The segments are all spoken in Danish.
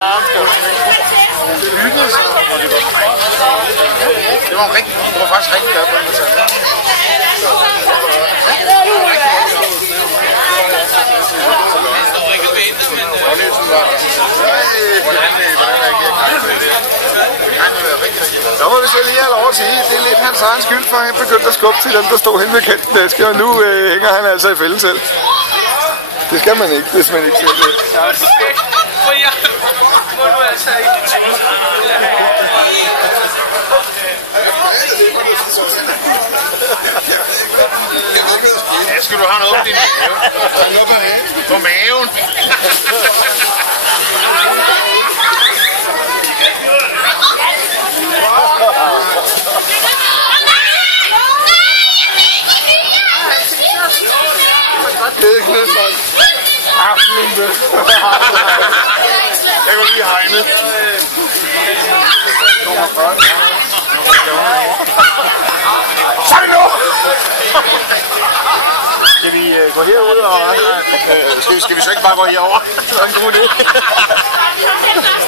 Det var rigtig, det var faktisk rigtig godt, at man sagde det. Så må vi så lige have lov at sige, det er lidt hans egen skyld, for han begyndte at skubbe til dem, der stod hen ved kanten, og nu hænger han altså i fælden selv. Det skal man ikke, hvis man ikke ser det. Ja, skal du have noget på din mave? På maven? Det er ikke noget sådan. Jeg går lige hegnet. Hold nu! Skal vi gå herud og... Skal vi så ikke bare gå herover? En god idé.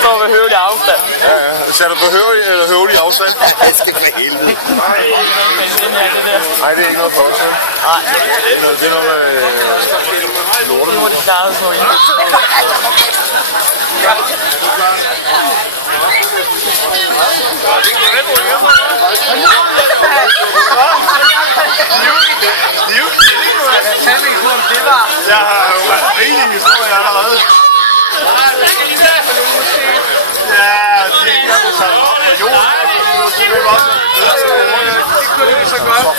Står ved høvelig afstand. Ja, sætter på høvelig afstand. Det skal være helvede. Nej, det er ikke noget for os. Nej, det er noget med lortet. Nu er det klaret så ind. Jeg har jo rigtig historie allerede. Ja, det er ikke så. Jo, det er også. Det kunne det så godt.